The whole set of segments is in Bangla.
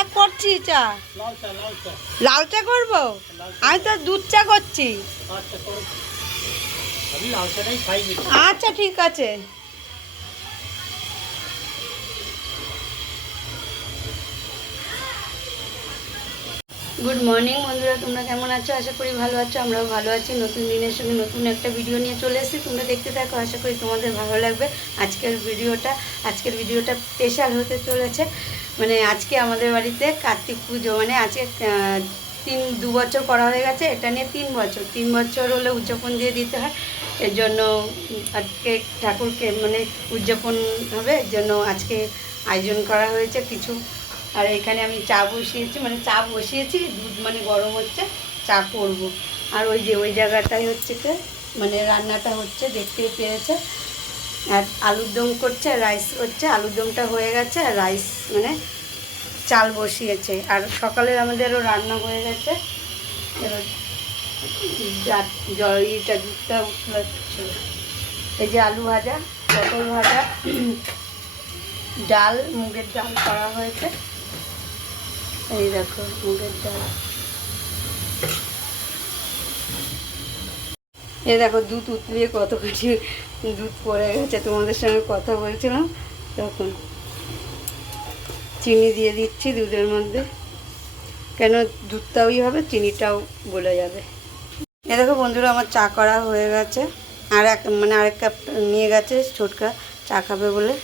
এক করছি চা। লাল চা লাল চা। করব? আমি তো দুধ চা করছি। আচ্ছা আচ্ছা ঠিক আছে। গুড মর্নিং বন্ধুরা, তোমরা কেমন আছো? আশা করি ভালো আছো, আমরাও ভালো আছি। নতুন দিনের সঙ্গে নতুন একটা ভিডিও নিয়ে চলে এসেছি। তোমরা দেখতে থাকো, আশা করি তোমাদের ভালো লাগবে। আজকের ভিডিওটা আজকের ভিডিওটা স্পেশাল হতে চলেছে। মানে আজকে আমাদের বাড়িতে কার্তিক পুজো মানে আজকে তিন, দু বছর করা হয়ে গেছে। এটা নিয়ে তিন বছর। তিন বছর হলে উদযাপন দিয়ে দিতে হয়। এর জন্য আজকে ঠাকুরকে মানে উদযাপন হবে। এর জন্য আজকে আয়োজন করা হয়েছে কিছু আর এখানে আমি চা বসিয়েছি মানে চা বসিয়েছি, দুধ মানে গরম হচ্ছে, চা করব। আর ওই যে, ওই জায়গাটাই হচ্ছে কি মানে রান্নাটা হচ্ছে দেখতে পেয়েছে। আর আলুর দম করছে রাইস করছে, আলুর দমটা হয়ে গেছে, আর রাইস মানে চাল বসিয়েছে। আর সকালে আমাদেরও রান্না হয়ে গেছে। এবার জল ইটা দুধটা উঠল। এই যে আলু ভাজা, পটল ভাজা, ডাল, মুগের ডাল করা হয়েছে। এই দেখো, মুগের ডাল। এই দেখো, দুধ উতলিয়ে কতখানি দুধ পড়ে গেছে। তোমাদের সঙ্গে কথা বলছিলাম, তখন চিনি দিয়ে দিচ্ছি দুধের মধ্যে। কেন দুধটাও হবে, চিনিটাও গলে যাবে। এ দেখো বন্ধুরা, আমার চা করা হয়ে গেছে। আর এক মানে আরেক কাপ নিয়ে গেছে, ছোটকা চা খাবে বলে।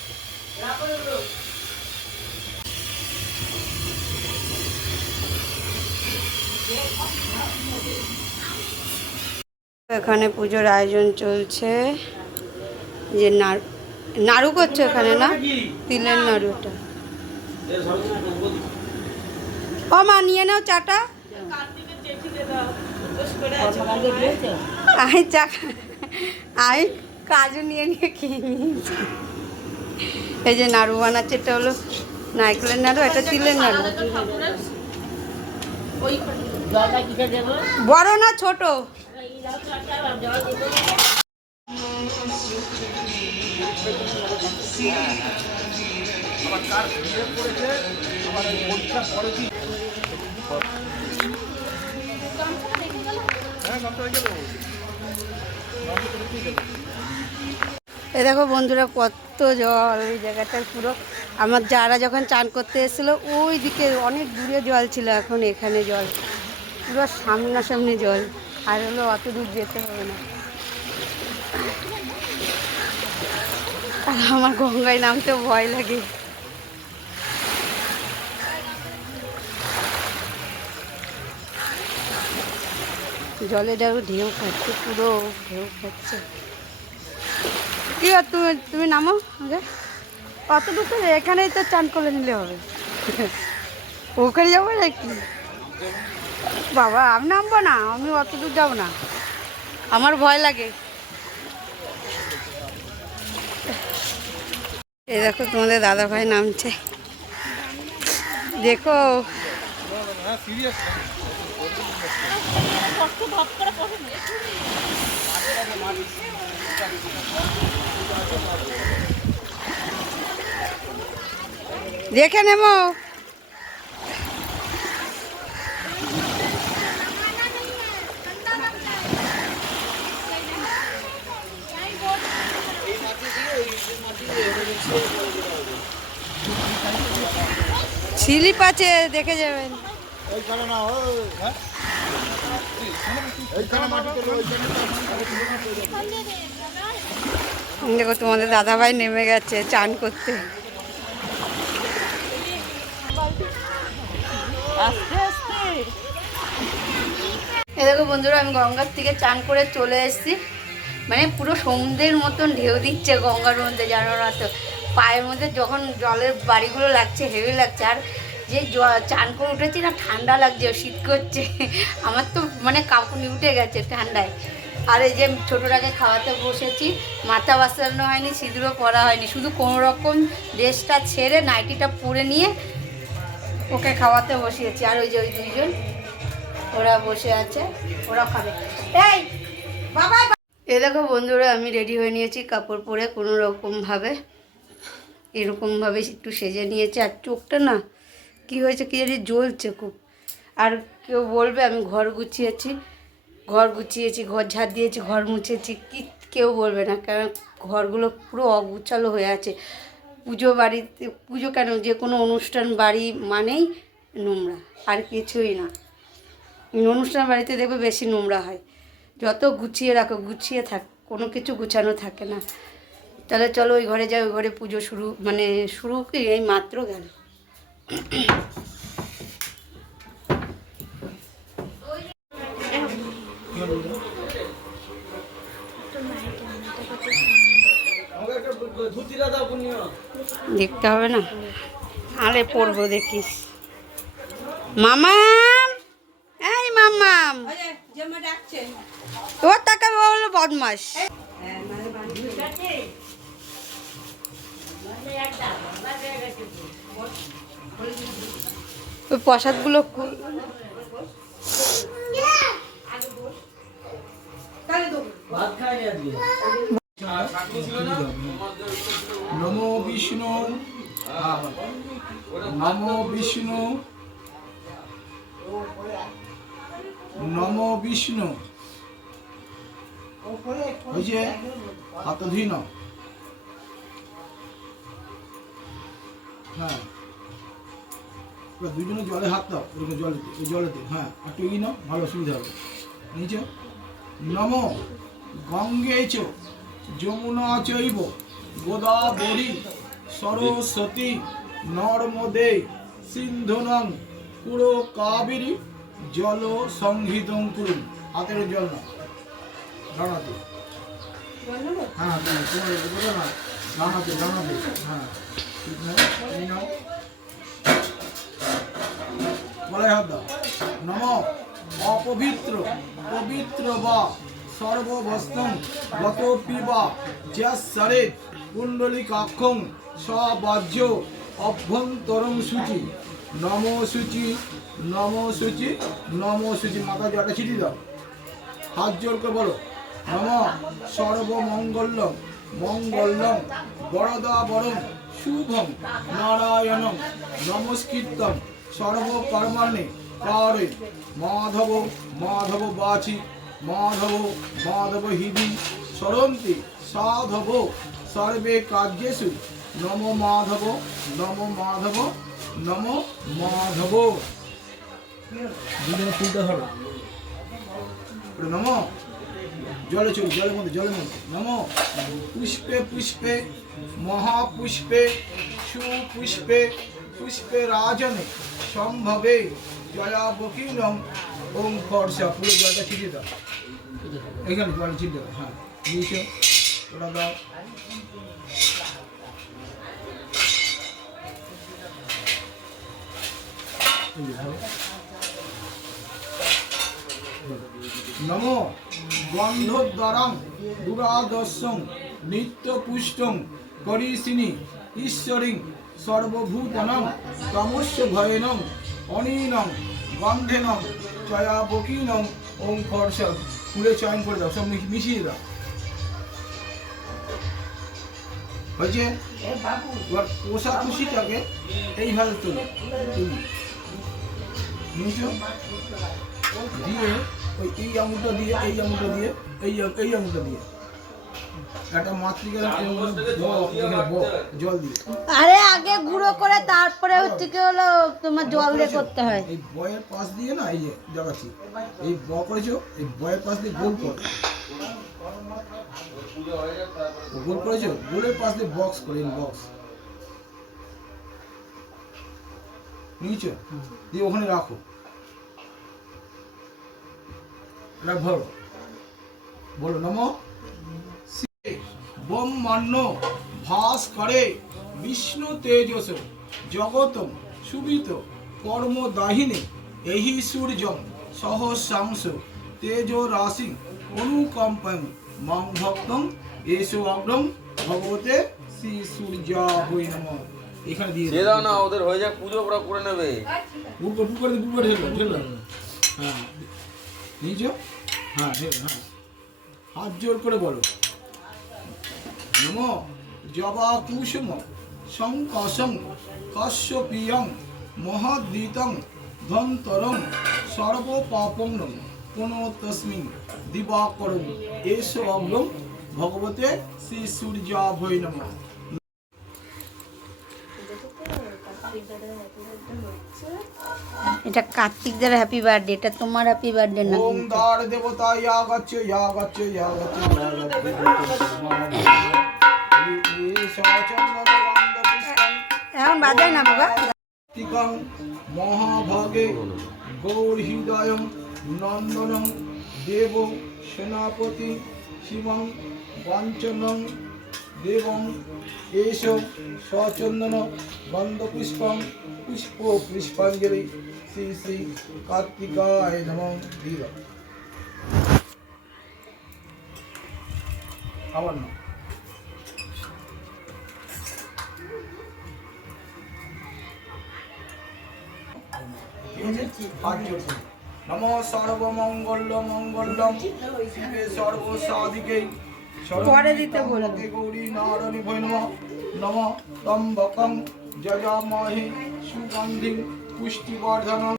এখানে পুজোর আয়োজন চলছে। যে নাড়ু করছ এখানে না? তিলের নাড়ুটা। ও মা, নিয়ে নাও চাটা। আমি চা। আমি কাজু নিয়ে নিয়ে খেয়ে এই যে নাড়ু বানাচ্ছে, এটা হলো নারকেলের নাড়ু, এটা তিলের নাড়ু। বড় না ছোট? এ দেখো বন্ধুরা, কত জল ওই জায়গাটার পুরো। আমার যারা যখন চান করতে এসেছিল ওই দিকে অনেক দূরে জল ছিল, এখন এখানে জল। পুরো সামনাসামনি জল। আর হলো অত দূর যেতে হবে না। আর আমার গঙ্গায় নামতে ভয় লাগে। জলে যাও ঢেউ খাচ্ছে, পুরো ঢেউ খাচ্ছে। কি আর তুমি তুমি নামো আগে। কতটুকু এখানেই তো চান করে নিলে হবে। ওখানে যাব নাকি? বাবা, আমি নামবো না, আমি অত দূর যাব না। আমার ভয় লাগে। এই দেখো, তোমাদের দাদা ভাই নামছে। দেখো। দেখে নেব। আছে দেখে যাবেন। হ্যাঁ? দেখো তোমাদের দাদা ভাই নেমে গেছে চান করতে। এ দেখো বন্ধুরা আমি গঙ্গার থেকে চান করে চলে এসেছি। মানে পুরো সমুদ্রের মতন ঢেউ দিচ্ছে গঙ্গার মধ্যে জানো না তো? পায়ের মধ্যে যখন জলের বাড়িগুলো লাগছে হেভি লাগছে আর যে চান করে উঠেছি না, ঠান্ডা লাগছে, শীত করছে। আমার তো মানে কাপুনি উঠে গেছে ঠান্ডায়। আর এই যে ছোটোটাকে খাওয়াতে বসেছি, মাথা বাসানো হয়নি, সিঁদুরও পরা হয়নি। শুধু কোনো রকম ড্রেসটা ছেড়ে নাইটিটা পরে নিয়ে ওকে খাওয়াতে বসিয়েছি। আর ওই যে ওই দুইজন, ওরা বসে আছে ওরা খাবে। এই বাবা এ দেখো বন্ধুরা, আমি রেডি হয়ে নিয়েছি কাপড় পরে। কোনো রকমভাবে, এরকমভাবে একটু সেজে নিয়েছে। আর চোখটা না কি হয়েছে কি জানি জ্বলছে খুব। আর কেউ বলবে আমি ঘর গুছিয়েছি ঘর গুছিয়েছি, ঘর ঝাড় দিয়েছি, ঘর মুছেছি, কি কেউ বলবে না। কারণ ঘরগুলো পুরো অগুছালো হয়ে আছে। পুজো বাড়িতে, পুজো কেন? যে কোনো অনুষ্ঠান বাড়ি মানেই নোংরা, আর কিছুই না। অনুষ্ঠান বাড়িতে দেখবে বেশি নোংরা হয়। যত গুছিয়ে রাখো, গুছিয়ে থাক, কোনো কিছু গুছানো থাকে না। তাহলে চলো ওই ঘরে যাই, ওই ঘরে পুজো শুরু মানে শুরু কি? এই মাত্র গেল। দেখতে হবে না? আরে পড়ব দেখিস। মামাম এই মামাম ও টাকা বলো বদমাস ওই প্রসাদগুলো নমো বিষ্ণু। নমো বিষ্ণু। নমো বিষ্ণু। হয়েছে হাত ধুই হ্যাঁ। এবার দুজনে জলে হাত দাও এরকম জলেতে এই জলেতে হ্যাঁ একটু এগিয়ে নাও ভালো সুবিধা হবে। নিচে নম গঙ্গে চ যমুনা চৈব গোদাবরী সরস্বতী নর্মদে সিন্ধুনং পুরো কাবেরী জল সংহিতং করুন হাতের জল না ডানাতে হ্যাঁ তুমি তোমার না। ডানাতে ডানাতে হ্যাঁ। ঠিক না দাও। নম অপবিত্র, পবিত্র বা সর্ববস্তম গত পিবা যরে কুণ্ডলিকাক্ষং সবাজ্য অভ্যন্তরং সূচি। নম সূচি নম সূচি নম সূচি। মাথা জটা ছিটি দাও। হাত জোর করে বলো। নম সর্বমঙ্গলম মঙ্গলম বরদা বরম শুভম, নারায়ণম নমস্কৃতম সর্বকর্মাণে কারে মাধব মাধব বাচি মাধব মাধব হিদি সরন্তি সাধব সর্বে কার্যেষু। নম মাধব নম মাধব নম মাধব। দুজনে তুলতে হবে নম। জলে চলি জলের মধ্যে জলের মধ্যে। নম। পুষ্পে পুষ্পে মহাপুষ্পে সুপুষ্পে। পুষ্পে রাজনে সম্ভবে জয়া বকিনম ওম খরসা, পুরো জলটা ছিটিয়ে দাও এখানে জল ছিটিয়ে দাও হ্যাঁ নিচে, ওটা দাও। নম গন্ধদ্বারাং দুরাদর্শং নিত্যপুষ্টং করিসিনি ঈশ্বরিং সর্বভূতনং তমস্য ভয়েনং অনিনং গন্ধেনং চয়াবকিনং ওং খর্ষক পুরে চয়ন করে দাও, সব মিশিয়ে দাও। হয়েছে? এবার পোষা খুশিটাকে এইভাবে তুলি তুলি। নিচো দিয়ে ওই এই আঙুলটা দিয়ে, এই আঙুলটা দিয়ে, এই এই আঙুলটা দিয়ে। আরে আগে গুঁড়ো করে তারপরে হচ্ছে কি হলো তোমার জল দিয়ে করতে হয়। এই বয়ের পাশ দিয়ে না এই যে দেখাচ্ছি। এই ব করেছ এই বয়ের পাশ দিয়ে গোল কর। গোল করেছ? গোলের পাশ দিয়ে বক্স করে বক্স নিচে দিয়ে ওখানে রাখো। এটা ভরো বলো নম। ব্রহ্মাণ্য ভাস করে বিষ্ণু তেজস জগতম সুবিত কর্মদাহিনী এই সূর্যম সহস্রাংশ তেজ রাশি অনুকম্পম ভক্তম এসো অগ্রম ভগবতে শ্রী সূর্যা বৈ নম। এখানে দিয়ে দিয়ে দাও না ওদের হয়ে যাক পুজো ওরা করে নেবে। বুক করে বুক করে বুক করে ঢেলো। ঢেলো হ্যাঁ নিচে হ্যাঁ হ্যাঁ। হাত জোর করে বলো। নম জবা কুসুম শঙ্কসং কাশ্যপিয়ং মহাদ্বিতং ধন্তরং সর্বপাপং কোন তস্মিন দিবাকরং এস অগ্রম ভগবতে শ্রী সূর্যাভৈ নমঃ এটা কার্তিকদের হ্যাপি বার্থডে এটা তোমার হ্যাপি বার্থডে না ওম দ্বার দেবতা ইয়া গচ্ছ ইয়া বাজায় না বাবা কার্তিকং মহাভাগে গৌরহৃদয়ং নন্দনং দেব সেনাপতি শিবং বাঞ্চনং দেবং এষ সচন্দন গন্ধপুষ্পং পুষ্প পুষ্পাঞ্জলি শ্রী শ্রী কার্তিকায় নম ধীর নম সর্বমঙ্গল মঙ্গলম। শিবে সর্বসাধিকে। পরে দিতে বলব। গৌরী ভৈ নম। নম তম্বকং যজামহে সুগন্ধি পুষ্টিবর্ধনম।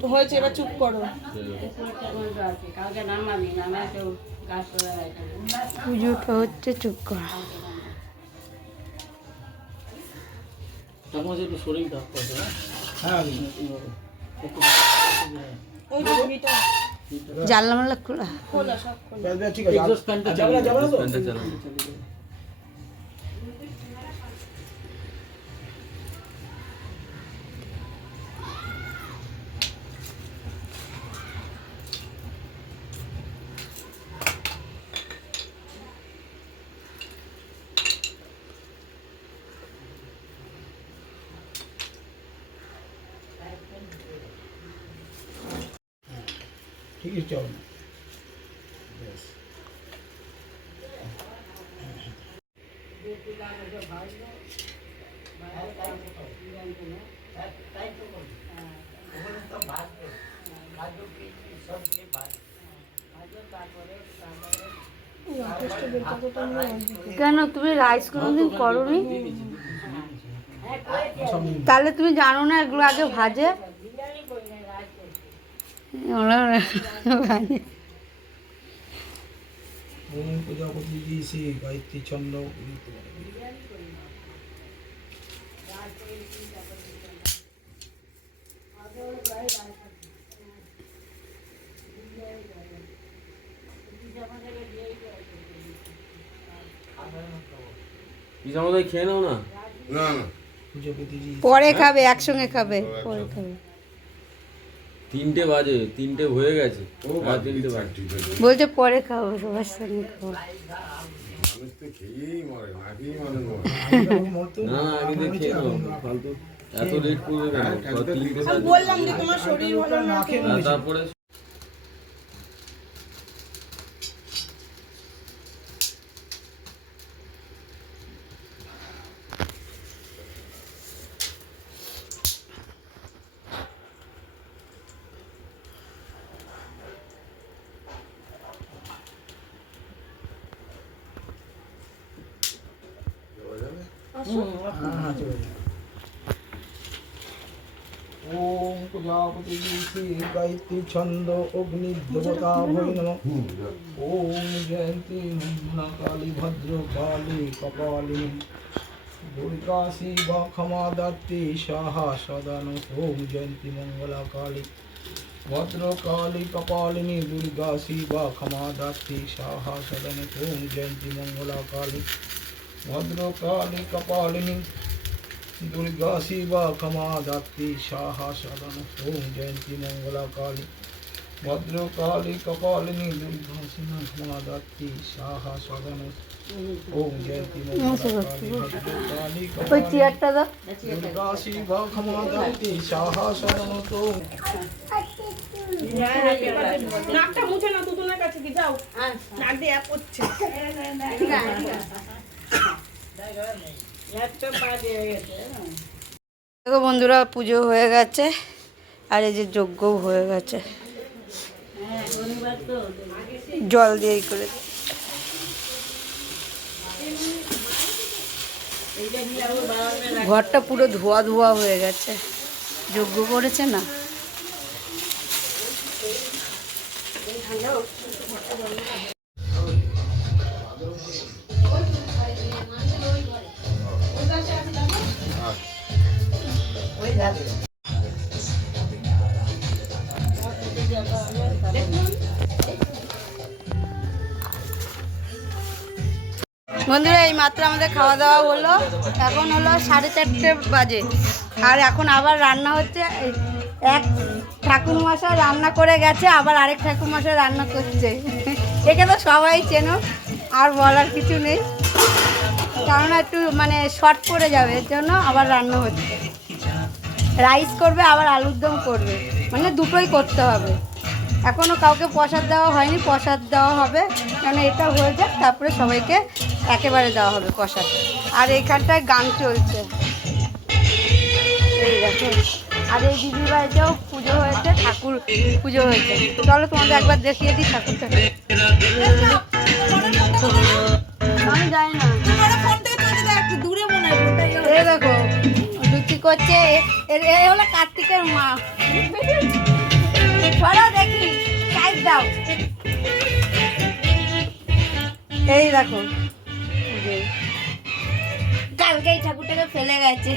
তো হয়েছে এবার চুপ করো। পুজোটা হচ্ছে চুপ কর। হ্যাঁ। জানলা মাল্লা খোলা। খোলা সব খোলা। ঠিক আছে। ঠিক আছে চল। ব্যাস। কেন তুমি রাইস কোনোদিন করনি? তাহলে তুমি জানো না এগুলো আগে ভাজে? ওরা প্রজাপতি জি গায়ত্রী ছন্দ খেয়ে নাও না? পরে খাবে একসঙ্গে খাবে পরে খাবে। তিনটে বাজে তিনটে হয়ে গেছে। ও তিনটে বাজে। বলছে পরে খাব সবার সঙ্গে খাব। তারপরে না আমি তো খেয়ে ফালতু। এত লেট করবে কেন? ছ- তিনটে বাজে বললাম যে তোমার শরীর ভালো না না খেয়ে আর নিয়েছি। তারপরে হ্যাঁ হ্যাঁ চলে যাবে ওম প্রজাপতি শ্রী গায়ত্রী ছন্দ অগ্নি দেবতা ভৈ নম ওম জয়ন্তী মঙ্গলা কালী ভদ্র কালী কপালী দুর্গা শিবা ক্ষমা দাত্রী সাহা সদান ওম জয়ন্তী মঙ্গলা কালী ভদ্র কালী কপালিনী দুর্গা শিবা ক্ষমা দাত্রী সাহা সদন ওম জয়ন্তী মঙ্গলা কালী ভদ্র কালী কপালিনী দুর্গা শিবা ক্ষমা দাত্রী সাহা সদন ওম জয়ন্তী মঙ্গলা কালী ভদ্র কালী কপালিনী দুর্গা শিবা ক্ষমা দাত্রী সাহা সদন ওম জয়ন্তী মঙ্গলা কালী ভদ্র কালী ওই কপালিনী চেয়ারটা দাও দুর্গা শিবা ক্ষমা দাত্রী সাহা সদন ওম নাকটা মুছে না তুতুনের কাছে কি যাও নাক দিয়ে অ্যাপ করছে একটা পা দিয়ে গেছে দেখো বন্ধুরা, পুজো হয়ে গেছে, আর এই যে যজ্ঞও হয়ে গেছে। জল দিয়েই করে। ঘরটা পুরো ধোয়া ধোয়া হয়ে গেছে। যজ্ঞ করেছে না? বন্ধুরা, এই মাত্র আমাদের খাওয়া দাওয়া হলো। এখন হলো সাড়ে চারটে বাজে। আর এখন আবার রান্না হচ্ছে। এক ঠাকুর মশাই রান্না করে গেছে, আবার আরেক ঠাকুর মশাই রান্না করছে। একে তো সবাই চেনো, আর বলার কিছু নেই। কারণ একটু মানে শর্ট পড়ে যাবে, এর জন্য আবার রান্না হচ্ছে। রাইস করবে আবার আলুর দম করবে। মানে দুটোই করতে হবে। এখনও কাউকে প্রসাদ দেওয়া হয়নি প্রসাদ দেওয়া হবে। কারণ এটা হয়ে যাক তারপরে সবাইকে একেবারে দেওয়া হবে প্রসাদ। আর এখানটায় গান চলছে। এই দেখো। আর এই দিদির বাড়িতেও পুজো হয়েছে ঠাকুর পুজো হয়েছে। চলো তোমাদের একবার দেখিয়ে দিই ঠাকুরটা। আমি জানি না। এই দেখো লুচি করছে? এ- হলো কার্তিকের মা। চলো দেখি সাইড দাও। এই দেখো। কালকে এই ঠাকুরটাকে ফেলে গেছে।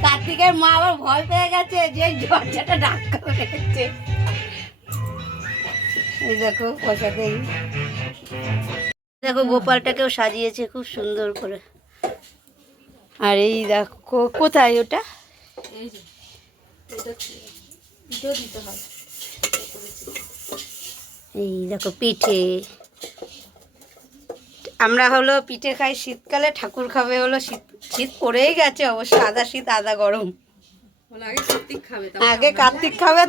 কার্তিকের মা আবার ভয় পেয়ে গেছে যে দরজাটা ধাক্কা মেরেছে। এই দেখো পয়সাতেই দেখো, গোপালটাকেও সাজিয়েছে খুব সুন্দর করে। আর এই দেখো কোথায় ওটা? এই দেখো পিঠে। আমরা হলো পিঠে খাই শীতকালে ঠাকুর খাবে হলো শীত শীত পড়েই গেছে অবশ্য আদা শীত আদা গরম। আগে কার্তিক খাবে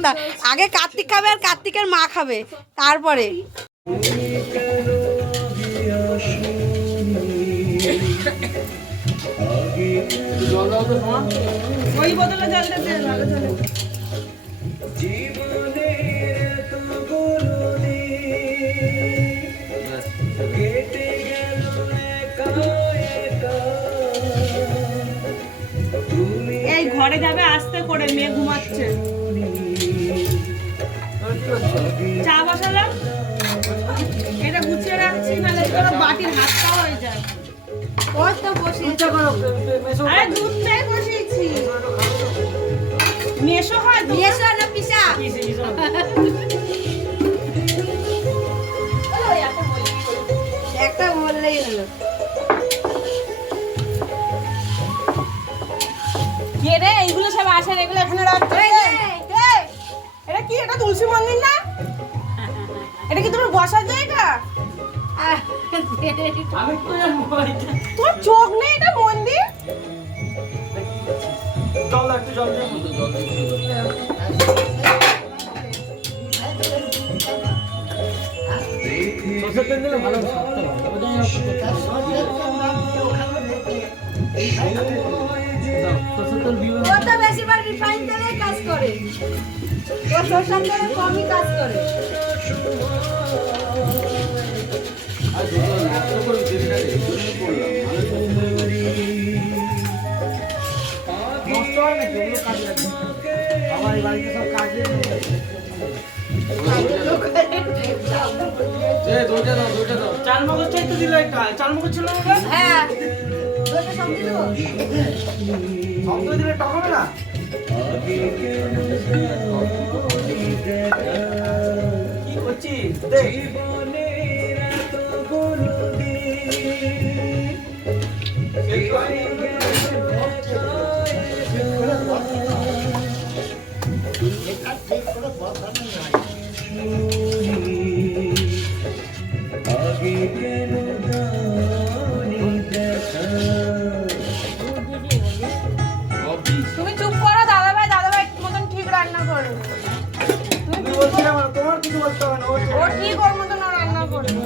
আগে কার্তিক খাবে আর কার্তিকের মা খাবে তারপরে। এই ঘরে যাবে, আস্তে করে, মেয়ে ঘুমাচ্ছে। চা বসালাম? এটা গুছিয়ে রাখছি, নাহলে বাটির হাতটা হয়ে ওই তো বসিয়েছে আরে দুধটাই বসিয়েছি। মেশো হয় তো? না পিসা। একটা বললেই হলো। কে রে? এইগুলো সব আসেন এগুলো এখানে রাখছে এটা কি? এটা তুলসী মন্দির না? এটা কি তোমার বসার জায়গা? তোর চোখ নেই এটা মন্দির? বেশিরভাগ রিফাইন কাজ করে। কমই কাজ করে। এ দুইটা দাও দুইটা দাও চাল মগজ চাইতে দিল এটা চাল মগজ দিলে টক হবে করছিস দেখ তুমি চুপ করো দাদা ভাই দাদা মতন ঠিক রান্না করো তোমার কিছু বলতে হবে ও ঠিক ওর মতন রান্না করবে।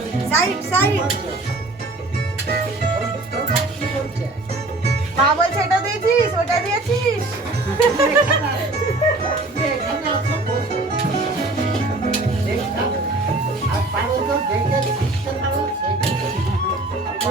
মা বলছে, এটা দিয়েছিস? ওটা দিয়েছিস?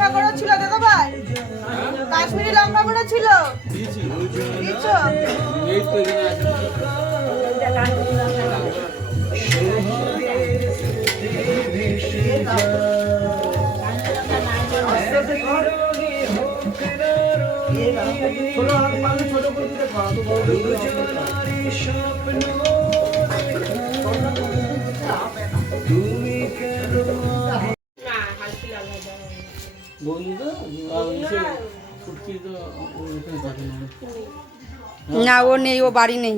লঙ্কা গুঁড়ো ছিল দাদা ভাই। কাশ্মীরি লঙ্কা গুঁড়ো ছিল। ছোট করে দিতে পারো না। না ও নেই ও বাড়ি নেই।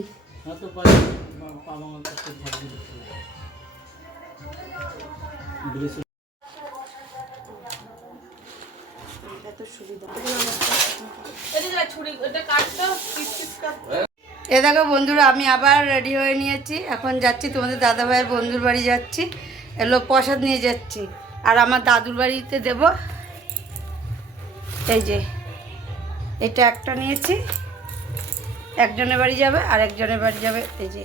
এটা যা ছুরি এটা কাটতো পিস পিস কাটতো এ দেখো বন্ধুরা আমি আবার রেডি হয়ে নিয়েছি। এখন যাচ্ছি তোমাদের দাদা ভাইয়ের বন্ধুর বাড়ি যাচ্ছি। এলো প্রসাদ নিয়ে যাচ্ছি। আর আমার দাদুর বাড়িতে দেব এই যে এটা একটা নিয়েছি একজনের বাড়ি যাবে আর একজনের বাড়ি যাবে এই যে।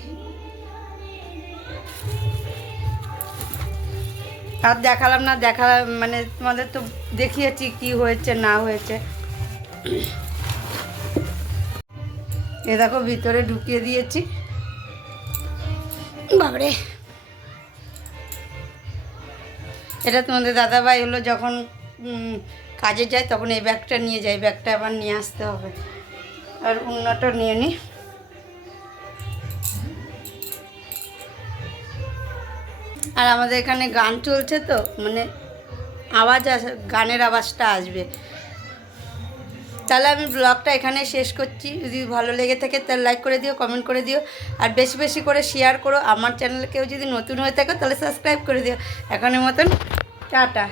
আর দেখালাম না দেখা মানে তোমাদের তো দেখিয়েছি কি হয়েছে না হয়েছে। এ দেখো ভিতরে ঢুকিয়ে দিয়েছি। বাবরে। এটা তোমাদের দাদাভাই হলো যখন কাজে যায়, তখন এই ব্যাগটা নিয়ে যায় ব্যাগটা আবার নিয়ে আসতে হবে। আর অন্যটা নিয়ে নিই আর আমাদের এখানে গান চলছে তো মানে আওয়াজ আসে, গানের আওয়াজটা আসবে। তাহলে আমি ব্লগটা এখানে শেষ করছি। যদি ভালো লেগে থাকে তাহলে লাইক করে দিও কমেন্ট করে দিও। আর বেশি বেশি করে শেয়ার করো। আমার চ্যানেলে কেউ যদি নতুন হয়ে থাকে তাহলে সাবস্ক্রাইব করে দিও। এখনের মতন, টাটা।